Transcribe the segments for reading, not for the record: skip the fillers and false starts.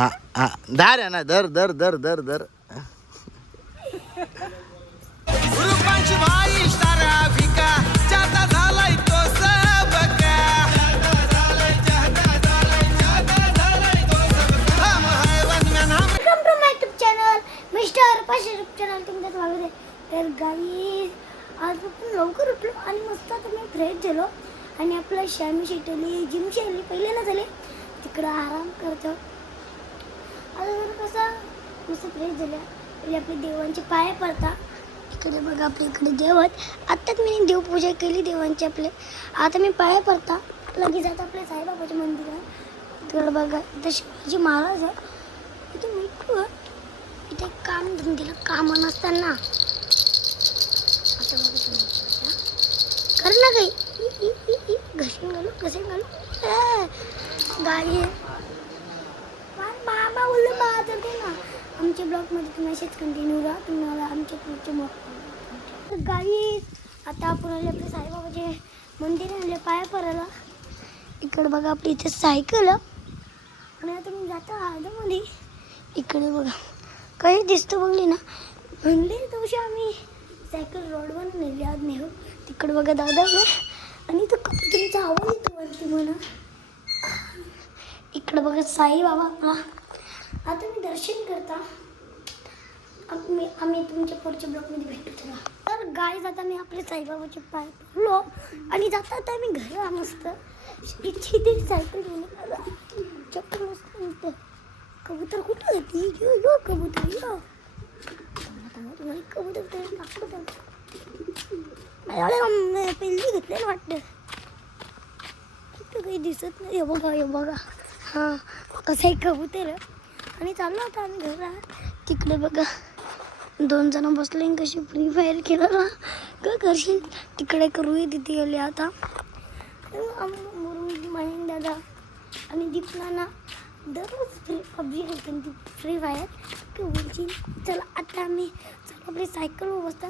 दार आहे ना दर दर दर दर दर तर गाईस आज आपण लवकर उठलो आणि मस्त आता मी फ्रेश झालो आणि आपलं शामी शेटली जिम शेली पहिले ना झाले तिकडं आराम करतो. आता जर कसं मस्त फ्रेश झालं पहिले आपले देवांचे पाय पडता. इकडे बघा आपल्या इकडे देव आहेत. आत्ताच मी देवपूजा केली देवांची आपले. आता मी पाय पडता लगेच आता आपल्या साईबाबाचे मंदिर आहे. तिकडे बघा इथं शिवाजी महाराज आहे. इथे मिठू आहे. इथे काम धंद्याला कामं नसताना कर ना काही घसून घालू गाडी बाबा बोललं बा तर ते ना आमच्या ब्लॉगमध्ये तुम्ही असेच कंटिन्यू राहा. तुम्हाला आमच्या पुढचे ब्लॉग गाडी आता आपण आले आपल्या साईबाबाचे मंदिर आणले पाया पडायला. इकडे बघा आपली इथे सायकल आणि आता मी जातो आजमध्ये. इकडे बघा काही दिसतं बघली ना म्हणले दिवशी आम्ही सायकल रोडवर नेली आज नेऊ. तिकडे बघा दादा आणि तो कबुतरीचा आवाज येतो वरती म्हणा. इकडे बघा साईबाबा आपला. आता मी दर्शन करता आम्ही तुमच्या पुढच्या ब्लॉकमध्ये भेटू तुला. तर गाडी जाता मी आपले साईबाबाचे पाय पडलो आणि जाता आता मी घरा मस्त इथे सायकल घेऊन चक्कर मस्त म्हणते. कबूतर कुठं येते यो कबूतर यो तुम्हाला कबूतर दाखवतो. पहिली घेतलेलं वाटतं कुठं काही दिसत नाही. हे बघा हां असं एक कबूतर आणि चाललो आता आम्ही घरा. तिकडे बघा 2 जण बसले कशी फ्री फायर केलं ना का करशील. तिकडे रुई तिथे गेले आता महीन दादा आणि दीपनाना दररोज पबजी खेळतो फ्री फायर की बोलची. चला आता आम्ही चला आपली सायकलवर बसता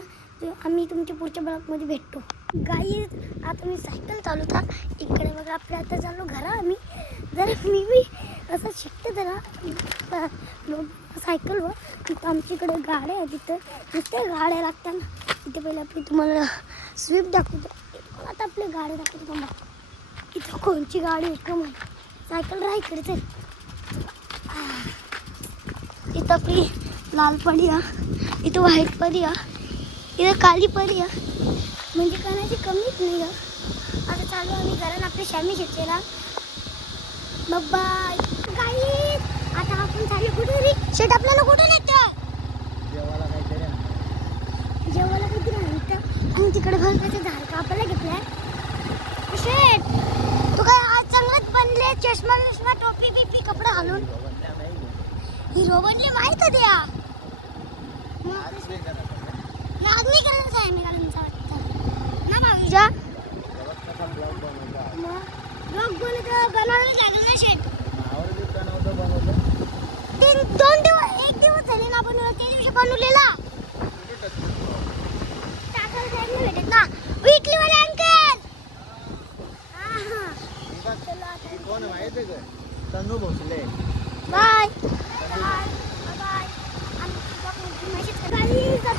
आम्ही तुमच्या पुढच्या ब्लॉकमध्ये भेटतो. गाई आता मी सायकल चालवता. इकडे बघा आपल्या आता चाललो घरा आम्ही. जर मी बी असं शिकते जरा सायकलवर तिथं आमच्याकडे गाड्या आहे. तिथं नुसत्या गाड्या लागतात ना. तिथे पहिले आपली तुम्हाला स्विफ्ट दाखवतो. आता आपल्या गाड्या दाखवतो मला इथं कोणची गाडी आहे मला सायकल राहा इकडे चल. इथं आपली लाल पडी आहे. इथं व्हाईट पडी आहे. इथं काली पडी आहे. म्हणजे कणाची कमीच नाही आहे. आता चालू आम्ही घरात आपल्या शामी शेतीला बाय गाई. आता आपण चालू कुठे रे शेट आपल्याला कुठे नेतं जेवायला काहीतरी म्हणतं आणि तिकडे भरताचं झाड कापायला घेतलंय. शेट तू काय आज चांगलंच बनले चष्मा टोपी बिपी कपडा घालून हिरो बनले माहित द्या. नागरी करायचं आहे मी घालूनचा वाटतं ना भाऊजा ब्लॉग बनवायला लागेल ना शेट. 2 दिवस 1 दिवस झाले ना बनवलं. त्या दिवशी बनवलेला टाकायला जायला नाही भेटत ना वीकली वाले अंकल. कोण माहिती का तनू भोसले बाय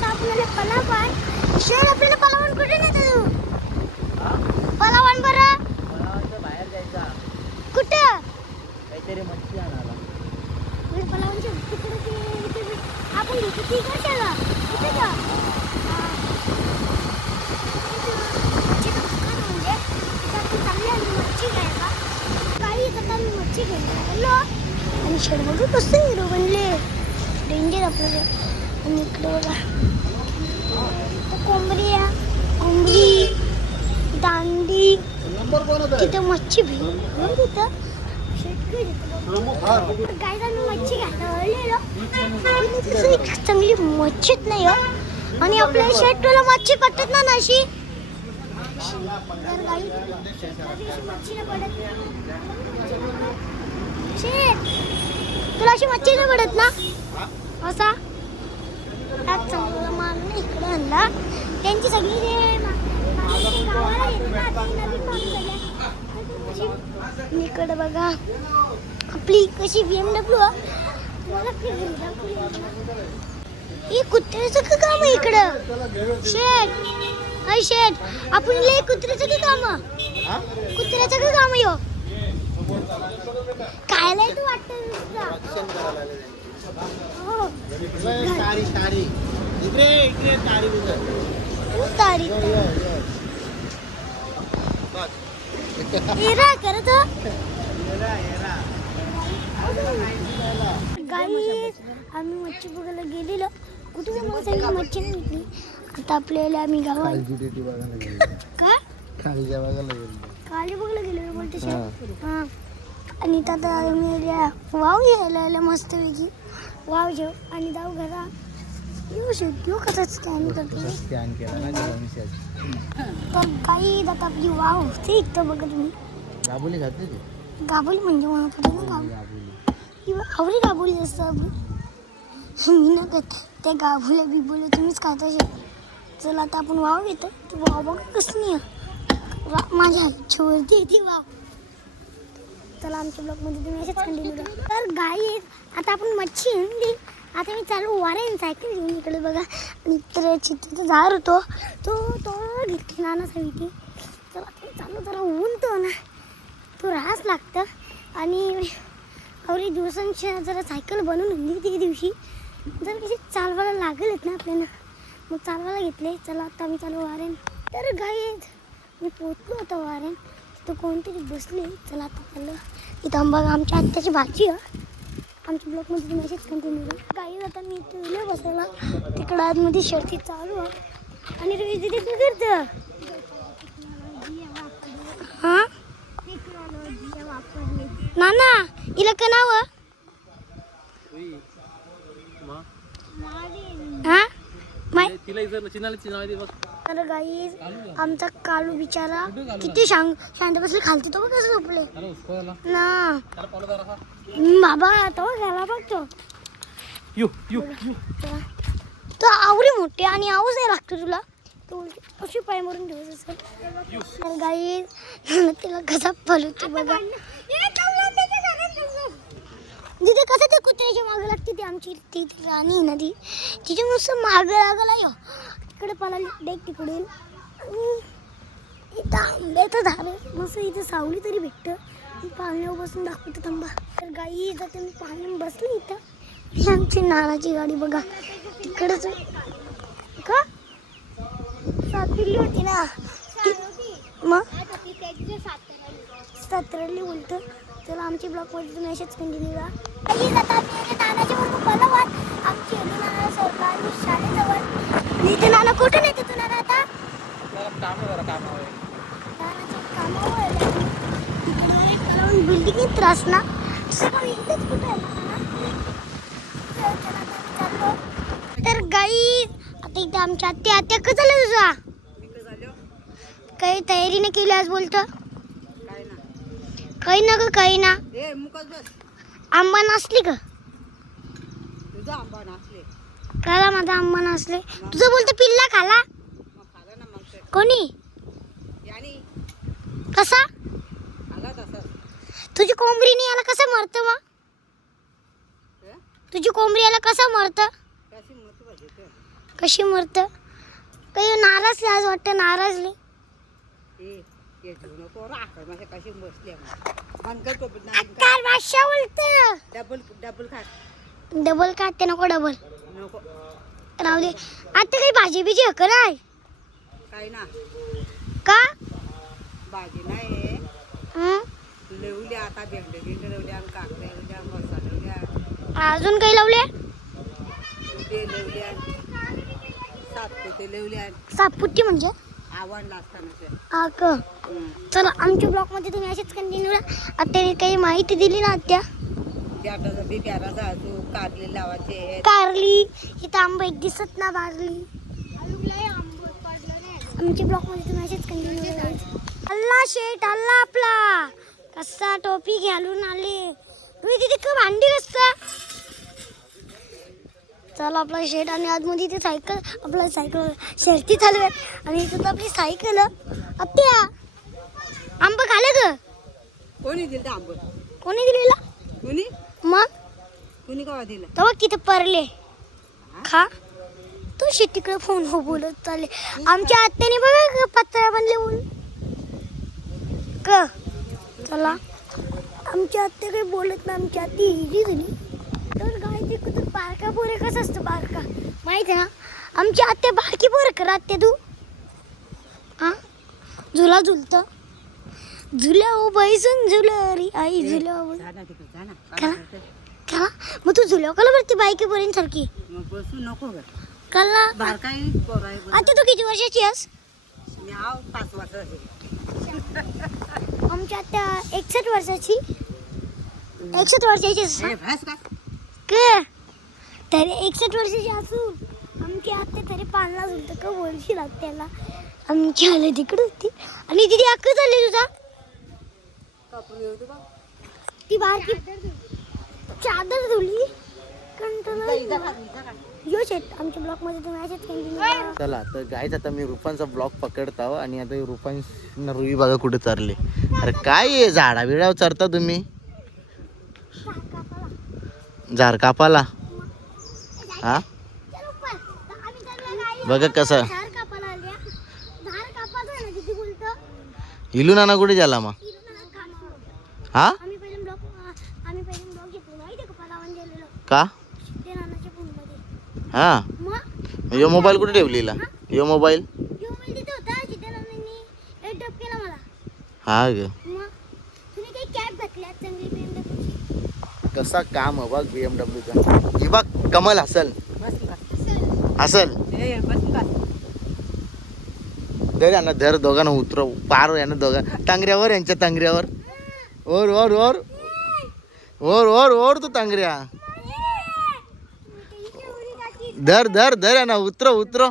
आपल्याला पलावन शेर आपल्याला पलावन कुठे नेते तू पलावन बरं बाहेर जायचा कुठं काहीतरी मच्छी आणायला. पलावनच्या तिकडे आपण घेतो ती कशाला कुठे जा म्हणजे चांगली आम्ही मच्छी घ्यायला काही आता आम्ही मच्छी घ्यायला गेलो आणि शेर बघू कसं हिरो बनले डेंजर आपल्याला. आणि इकडे बघा कोंबडी कोंबडी दांडी तिथं मच्छी भेट तिथं काय आम्ही मच्छी घ्यायला चांगली मच्छीच नाही हो. आणि आपल्या शेट तुला मच्छी पटत ना अशी शेट तुला अशी मच्छी नाही पडत ना असा चांगला माल नाही इकडे आणला. त्यांची सगळी गावाला इकडे बघा आपली कशी BMW तुम्हाला फिरून दाखवलं. हे कुत्र्याचं का काम आहे इकडं? शेट अय शेट आपण लय कुत्र्याचं की काम? कुत्र्याचं का काम आहे हो? काय लय तू वाटतं हो तारी तारी इकडे इकडे तारी उतर. खूप तारीफ येरा करत गाईस आम्ही मच्छी बघायला गेलेलो. कुठे मला सांगितलं मच्छी नाही भेटली. आता आपल्याला आम्ही गावात का काली बघायला गेलेलो बोलते हां. आणि आता आम्ही वाव घ्यायला मस्त पैकी वाव घेऊ आणि जाऊ घरा. येऊ शकतो कसा स्कॅन करतो स्कॅन केला ना तर काही आता आपली वाव होते इथं बघा तुम्ही. गाबोली घातली ती गाबोली म्हणजे म्हणत होते ना गाबोली आवडी गाबोली असतं मी ना त्या गाबोल्या बिबोल्या तुम्हीच खाता शकता. चला आता आपण वाव घेतो. तू वाव बघा कसली आहे माझ्या इच्छेवरती येते वाव. चला आमच्या ब्लॉगमध्ये तुम्ही असेच कंटिन्यू करा. तर गाई आता आपण मच्छी आणली. आता मी चालू वाऱ्याने सायकल घेऊन इकडे बघा. आणि तर चित्तीचा झाड होतो तो घेतली नाना सविती. चला आता चालू जरा ऊन तो ना तो राहाच लागतं. आणि अवरी दिवसांच्या जरा सायकल बनवून आणली त्या दिवशी. जर कशी चालवायला लागेलच ना आपल्याला मग चालवायला घेतले. चला आता आम्ही चालू वाऱ्याने. तर गाई मी पोचलो होतो वाऱ्याने. तिथं कोणतरी बसले. चला आता चाललं इथं बघा आमच्या आत्याची भाजी आहे. आमच्या ब्लॉकमध्ये तुम्ही असेच कंटिन्यू करा. गाई आता मी इथे बसायला तिकडं आतमध्ये शर्ती चालू आहे. आणि रोहित दिदी काय करतं हां नाना हिला का नाव हां अरे गाई आमचा कालू बिचारा किती शांत बसले खालती तो बघ कसं झोपले ना बाबा तो घाला बघतो तो आवडी मोठी आणि आऊस आहे लागतो तुला तो अशी पाय मारून ठेवत असेल. तर गाई तिला कसा पलवते बघा. तिथे कसं ते कुत्र्याच्या मागं लागते. ती आमची ती राणी आहे ना ती तिच्या नुसतं मागं लागायला यो तिकडे पळाली डेक तिकडे. इथं आंब्याचं झाड मस्त इथं सावली तरी भेटतं. पाळण्यावर बसून दाखवतो थांबा. तर गाई जाते मी पाळण्यावर बसली इथं. ही आमची नारळाची गाडी बघा तिकडंच का सात पिल्ली होती ना मग सतरली बोलतं. चला आमची ब्लॉकमध्ये तुम्ही असेच कंटिन्यू करा. नानाच्या बरोबर आमची नाना सरकारी शाळेजवळ. आणि इथे नाना कुठे नेते तू नाना आता बिल्डिंग त्रास ना इथेच कुठे. तर गाई आता इथे आमच्या आत्या कसं झालं तुझा काही तयारी नाही केली आज बोलतं काही ना ग काही ना. आंबा नाचली का काला माझा आंबा नाचले तुझं बोलतं पिल्ला खाला कोणी कसा तुझी कोंबडी नाही आला कसं मरतं मग तुझी कोंबडी आला कसं मरतं कशी मरतं काही नाराजली आज वाटतं नाराजली डबल खाते नको डबल राहू दे. आता काही भाजी बिजी हक नाही काय ना का भाजी नाही लेवल्या आता भेंडे लेवल्या काकडे लेवल्या मसाला लेवल्या अजून काही लावले ते लेवल्या सातपुते लेवल्या सातपुट्टी म्हणजे आवडला असताना हा का. चला आमच्या ब्लॉकमध्ये तुम्ही असेच कंटिन्यू आत्याने काही माहिती दिली ना आत्या बॅटाचा बी प्यारा जायचो कारले लावायचे कारली इथं आंबा एक दिसत ना बारली. आमच्या ब्लॉकमध्ये तुम्ही असेच कंटिन्यू करायचं. अल्ला शेट अल्ला आपला कसा टोपी घालून आले तुम्ही तिथे का भांडी असता. चला आपला शेट आणि आतमध्ये ते सायकल आपला सायकल शर्ती चालू आहे. आणि इथं आपली सायकल आत्या आंबा खाले ग कोणी दिलं आंबट कोणी दिलेला कोणी मग कुणी कवा दिलं तेव्हा किती परले खा तू शेतीकडे फोन हो बोलत चालले आमच्या आत्याने बघा पत्रा बनले बोल क चला आमच्या आत्या काही बोलत ना आमची आत्ती हिरी झाली तर गायची कुठं बारका पोरे कसं असतं बारका माहित आहे ना आमची आत्या बारकी पोरं कर आत्या तू हा झुला झुलत झुल्या हो बैसून झुला रे आई झुल्या हो जा ना तिकडे जा ना का का मग तू झुल्या कला बरती बायकी पोरीन सारखी मग बसू नको ग कला बारकाई पोराय आता तू किती वर्षाची आहेस मी आव 5 वर्षाची आमच्या आता 61 वर्षाची 61 वर्षाची ए भास का का तरी 61 वर्षाची असून आमची आत्या तरी पाळणा झुलतं का बोलशील त्याला आमची आले तिकडे होती आणि तिथे अक्क चालली तुझा कापून येऊ बा ती बारकी चादर धुली कंटाळा यो शेट आमच्या ब्लॉक मध्ये तुम्ही असेच कंटिन्यू चला तर गाईच आता मी रुपांचा ब्लॉक पकडताव आणि आता रुपांना रुई बघा कुठे चरले अरे काय आहे झाडा बिडावर चरता तुम्ही झाड कापाला हा बघा कसं इलू नाना कुठे झाला मग हा आम्ही पहिले ब्लॉक घेतलो माहिती का पलावन गेलेलो का ते नानाच्या फोन मध्ये हा मग यो मोबाईल कुठे ठेवलेला यो मोबाईल यो मोबाईल तिथे होता तिथे नानांनी एअरटॉप केला मला हा ग मग तुम्ही काही कॅब घातल्या चांगली BMW कसा काम आहे बघ BMW ही बघ कमल हसल बस का हसल ए बस का धर यांना धर दोघांना उतरव पार यांना दोघां टांगऱ्यावर यांच्या टांगऱ्यावर ओर ओर ओर ओर ओर ओर तू टांगऱ्या धर धर धर यांना उतरव उतरव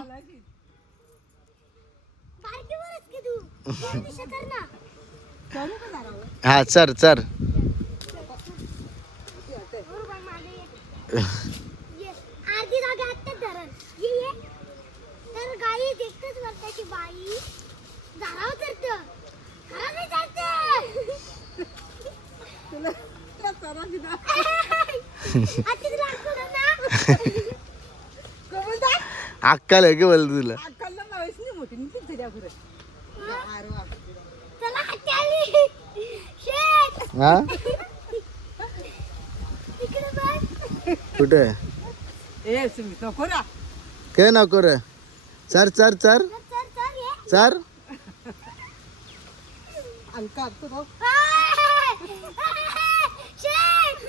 हा चर चर आधी जागा आत्ताच धरण ये तर गाई एकच वर्षाची बाई झाडावर चढतं खरं नाही चढतं तुला चरा दिला आता तुला आठवलं ना कमल दा अक्काल आहे की बोल तुला अक्कलला मावस नाही मोठी नी तिथे द्या बरं चला आत्या आली शेट हा इकडे बघ कुठे ए सुमित नको रा काय नको रे चर चर चर चल चल ये चर अंका तो तो शेट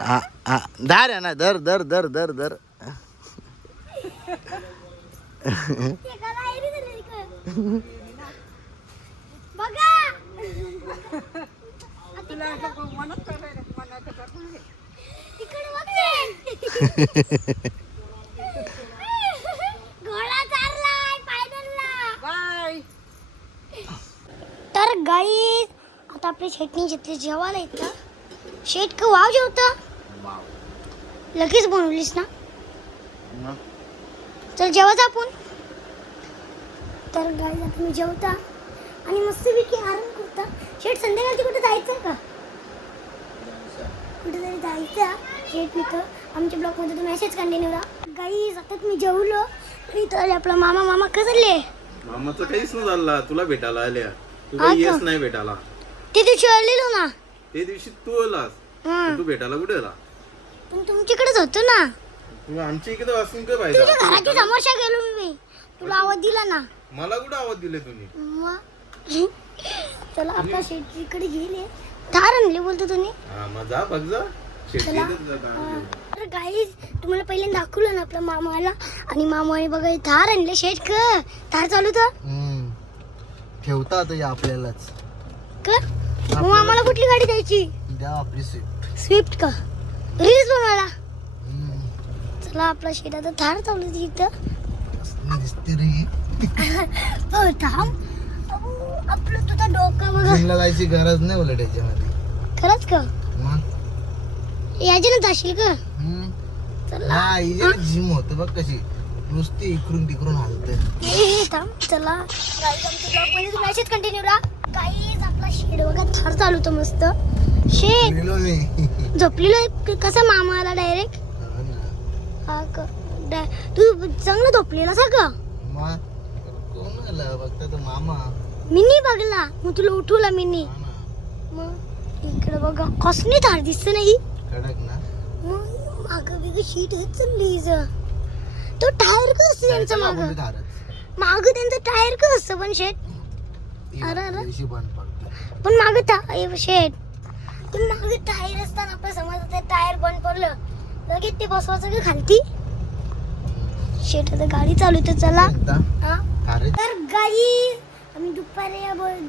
हा हा धर यांना धर धर धर धर धर ते गला एरी झाली इकडे बघा तुला मनात करायला मनात करायला इकडे बघ घोडा चाललाय पायदलला बाय तर गाई आता आपली शेटणी घेतली जेवायला येतं शेट का वाव जेवतं लगेच बनवलीस ना चल जेवायचं आपण तर गाई आता मी जेवता आणि मस्तपैकी आराम करता शेट संध्याकाळची कुठे जायचं आहे का कुठेतरी जायचं शेट मित्र आमच्या ब्लॉकमध्ये तुम्ही मेसेज कंटिन्यू राहा गाई सतत मी जेवलो तर आपला मामा मामा कसले मामाचं काहीच नाही झालं तुला भेटायला आल्या तू हा काही का? येस नाही भेटायला ते दिवशी आलेलो ना ते दिवशी तू आलास हं. तू भेटायला कुठे आला पण तुमच्याकडेच होतो ना तू आमच्या इकडे वाचून काय तुझ्या पाहिजे घराच्या समोरच्या गेलो मी तुला आवाज दिला ना मला कुठे आवाज दिले तुम्ही मग चला आपल्या शेतीकडे गेले थार आणले बोलतो तुम्ही हा मग जा बघ जा चला तर काही तुम्हाला पहिल्यांदा दाखवलं ना आपल्या मामाला आणि मामाने बघा हे थार आणले शेट क थार चालू तर ठेवता आता या आपल्यालाच क मग मामाला कुठली गाडी द्यायची द्या आपली स्विफ्ट स्विफ्ट का रील्स बनवायला चला आपला शेत आता थार चालू तिथं दिसते रे हो थांब आपलं तुझं डोकं बघा जिमला जायची गरज नाही उलट याच्यामध्ये खरंच का मग याची ना जाशील का चला हा जिम होत बघ कशी नुसती इकडून तिकडून हलते हे थांब चला गाईज आमच्या ब्लॉगमध्ये तुम्ही असेच कंटिन्यू राहा गाईज आपला शेड बघा थार चालू होतं मस्त शेड गेलो मी झोपलेलो कसा मामा आला डायरेक्ट. हा ना. हा का तू चांगलं झोपलेला का. मग कोण आला बघता तो मामा. मी नाही बघला मग तुला उठवला मी नाही. हा ना. मग इकडे बघा कसली धार दिसते नाही. कडक ना. मग मागं वेगळी शीट हेच चालली हिचं. तो टायर का असतं त्यांचं मागं. मागं त्यांचं टायर का असतं पण शेट. अरे अरे दिवशी बंद पडतो. पण मागं शेट पण मागं टायर असताना आपलं समज टायर बंद पडलं लगेच ते बसवायचं का खालती. शेट आता गाडी चालू तर चला. हा अरे तर गाडी आम्ही दुपारी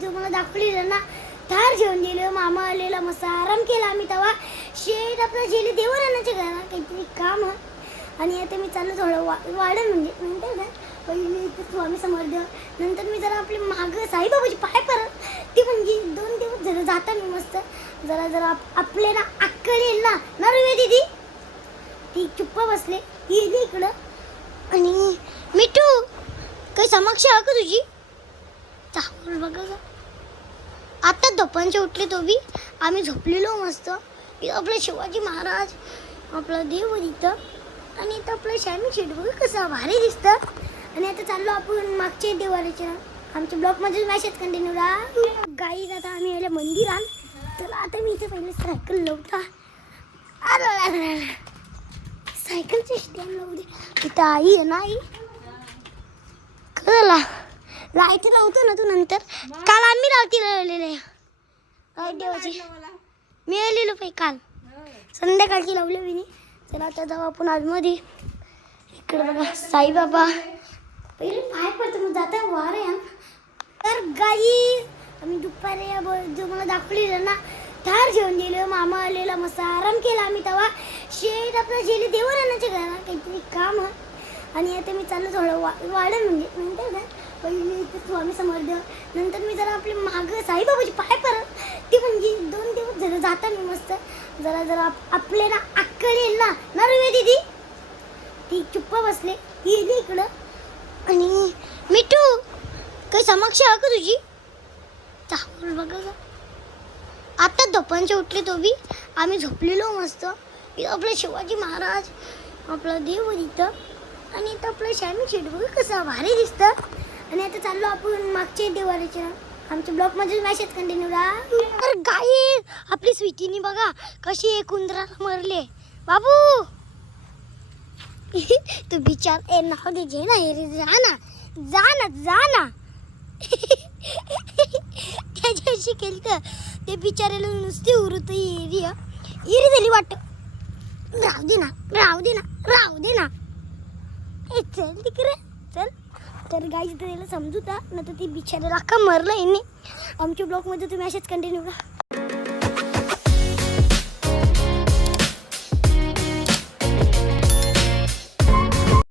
जो मला दाखवलेलं ना थार घेऊन गेलो. मामा आलेला मस्त आराम केला आम्ही तेव्हा. शेट आपला गेले देवर आणायचे घरा काहीतरी काम आहे. आणि आता मी चाललो थोडं वाढन म्हणजे म्हणतात ना पहिले इथे स्वामी समर्थ नंतर मी जरा आपली मागं साईबाबाची पाय परत ती म्हणजे 2 दिवस झालं जाता मी मस्त जरा जरा आपले ना अक्कल येईल ना रुवे दीदी ती चुप्प बसले येली इकडं. आणि मिठू काही समक्ष आहे का तुझी. चावल बघा का आता दुपारचे उठले तो बी. आम्ही झोपलेलो मस्त. इथं आपलं शिवाजी महाराज आपला देव इथं आणि इथं आपलं श्यामी शेट बघा कसं भारी दिसतं. आणि आता चाललो आपण मागचे देवाऱ्याच्या आमच्या ब्लॉकमध्ये मॅसेज कंटिन्यू राहा. गाईत आता आम्ही आले मंदिरात. तर आता मी इथे पहिले सायकल लावता. अरे सायकलचे स्टँड लावू दे. इथं आई आहे ना. आई कळला लाईट लावतो ना तू नंतर. काल आम्ही लावती लावलेले देवाची मी आलेलो पाहिजे काल संध्याकाळची लावली मी. चला आता जाऊ आपण आतमध्ये. इकडे बघा साईबाबा पहिले पाय पडतो मग जाता वार आहे. तर गाई आम्ही दुपारी जो मला दाखवलेलं ना थार घेऊन गेलो. मामा आलेला मस्त आराम केला आम्ही तेव्हा. शेट आपला गेले देवर आणायचे घरा काहीतरी काम आहे. आणि आता मी चाललो थोडं वाढन म्हणजे म्हणतात ना पहिले इथे स्वामी समर्थ नंतर मी जरा आपली मागं साईबाबाची पाय परत ती म्हणजे 2 दिवस झालं जाता मी मस्त जरा जरा आपले ना अक्कल येईल ना रुवे दीदी ती चुप्प बसले येली इकडं. आणि मिठू काही समक्ष आहे का तुझी. चावल बघा का आता दुपारचे उठले तो बी. आम्ही झोपलेलो मस्त. इथं आपलं शिवाजी महाराज आपला देव इथं आणि इथं आपलं श्यामी शेट बघा कसं भारी दिसतं. आणि आता चाललो आपण मागचे देवाऱ्याच्या आमच्या ब्लॉकमध्ये मॅसेज कंटिन्यू राहा. तर गाई आपली स्वीटीनी बघा कशी एक उंदराला मरले. बाबू तू बिचार ए नाव दे जे ना हे जा ना जा ना जा ना. त्याच्याशी केलं तर ते बिचारायला नुसती उरत इरी झाली वाटत. राहू दे ना राहू दे ना राहू दे ना. ए चल तिकडे चल. तर गाईज त्याला समजू ना तर ती बिचारायला अख्खा मरलं यांनी. आमच्या ब्लॉकमध्ये तुम्ही असेच कंटिन्यू राहा.